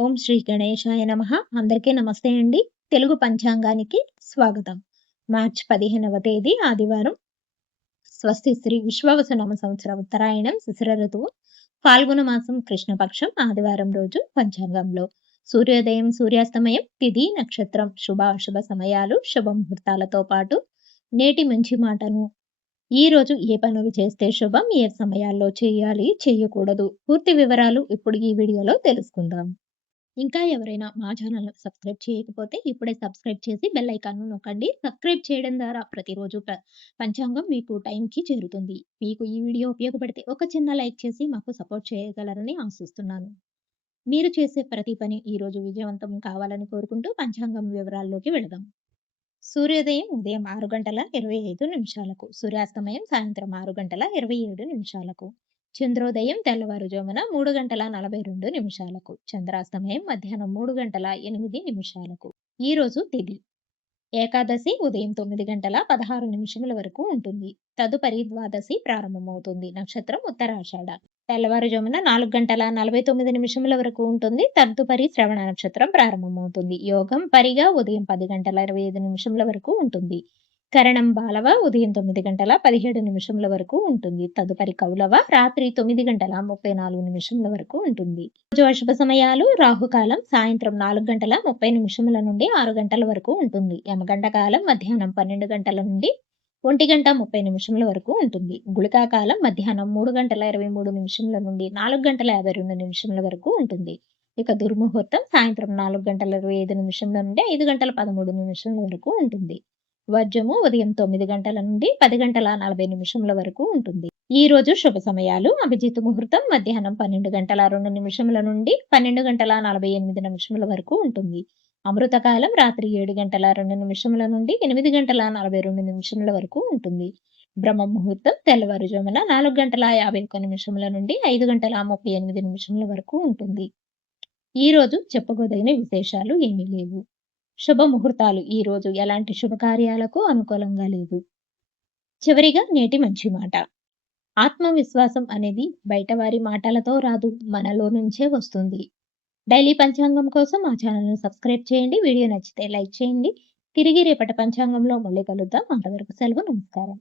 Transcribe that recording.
ఓం శ్రీ గణేశాయ నమః. అందరికీ నమస్తే అండి. తెలుగు పంచాంగానికి స్వాగతం. మార్చి 15వ తేదీ ఆదివారం. స్వస్తి శ్రీ విశ్వావసునామ సంవత్సర ఉత్తరాయణం శిశిర ఋతువు ఫాల్గుణ మాసం కృష్ణపక్షం ఆదివారం రోజు పంచాంగంలో సూర్యోదయం సూర్యాస్తమయం తిథి నక్షత్రం శుభ అశుభ సమయాలు శుభ ముహూర్తాలతో పాటు నేటి మంచి మాటను ఈ రోజు ఏ పనులు చేస్తే శుభం, ఏ సమయాల్లో చేయాలి, చేయకూడదు, పూర్తి వివరాలు ఇప్పుడు ఈ వీడియోలో తెలుసుకుందాం. ఇంకా ఎవరైనా మా ఛానల్‌ను సబ్స్క్రైబ్ చేయకపోతే ఇప్పుడే సబ్స్క్రైబ్ చేసి బెల్ ఐకాన్‌ను నొక్కండి. సబ్స్క్రైబ్ చేయడం ద్వారా ప్రతిరోజు పంచాంగం మీకు టైంకి చేరుతుంది. మీకు ఈ వీడియో ఉపయోగపడితే ఒక చిన్న లైక్ చేసి మాకు సపోర్ట్ చేయగలరని ఆశిస్తున్నాను. మీరు చేసే ప్రతి పని ఈరోజు విజయవంతం కావాలని కోరుకుంటూ పంచాంగం వివరాల్లోకి వెళదాం. సూర్యోదయం ఉదయం 6:25 సూర్యాస్తమయం సాయంత్రం 6:27 చంద్రోదయం తెల్లవారుజామున 3:42 చంద్రాస్తమయం మధ్యాహ్నం 3:08 ఈ రోజు తిథి ఏకాదశి ఉదయం 9:16 వరకు ఉంటుంది. తదుపరి ద్వాదశి ప్రారంభమవుతుంది. నక్షత్రం ఉత్తరాషాఢ తెల్లవారుజామున 4:49 వరకు ఉంటుంది. తదుపరి శ్రవణ నక్షత్రం ప్రారంభమవుతుంది. యోగం పరిగా ఉదయం 10:25 వరకు ఉంటుంది. కరణం బాలవ ఉదయం 9:17 వరకు ఉంటుంది. తదుపరి కౌలవ రాత్రి 9:34 వరకు ఉంటుంది. రోజు అశుభ సమయాలు రాహుకాలం సాయంత్రం 4:30 నుండి 6 గంటల వరకు ఉంటుంది. యమగంట కాలం మధ్యాహ్నం 12 గంటల నుండి 1:30 వరకు ఉంటుంది. గుళికా కాలం మధ్యాహ్నం 3:23 నుండి 4:52 వరకు ఉంటుంది. ఇక దుర్ముహూర్తం సాయంత్రం 4:25 నుండి 5:13 వరకు ఉంటుంది. వర్జము ఉదయం 9 గంటల నుండి 10:40 వరకు ఉంటుంది. ఈ రోజు శుభ సమయాలు అభిజిత్ ముహూర్తం మధ్యాహ్నం 12:02 నుండి 12:48 వరకు ఉంటుంది. అమృతకాలం రాత్రి 7:02 నుండి 8:42 వరకు ఉంటుంది. బ్రహ్మ ముహూర్తం తెల్లవారుజామున 4:51 నుండి 5:38 వరకు ఉంటుంది. ఈ రోజు చెప్పుకోదగిన విశేషాలు ఏమీ లేవు. శుభ ముహూర్తాలు ఈ రోజు ఎలాంటి శుభకార్యాలకు అనుకూలంగా లేదు. చివరిగా నేటి మంచి మాట. ఆత్మవిశ్వాసం అనేది బయటవారి మాటలతో రాదు, మనలో నుంచే వస్తుంది. డైలీ పంచాంగం కోసం మా ఛానల్‌ను సబ్స్క్రైబ్ చేయండి. వీడియో నచ్చితే లైక్ చేయండి. తిరిగి రేపటి పంచాంగంలో మళ్ళీ కలుద్దాం. అంతవరకు సెలవు. నమస్కారం.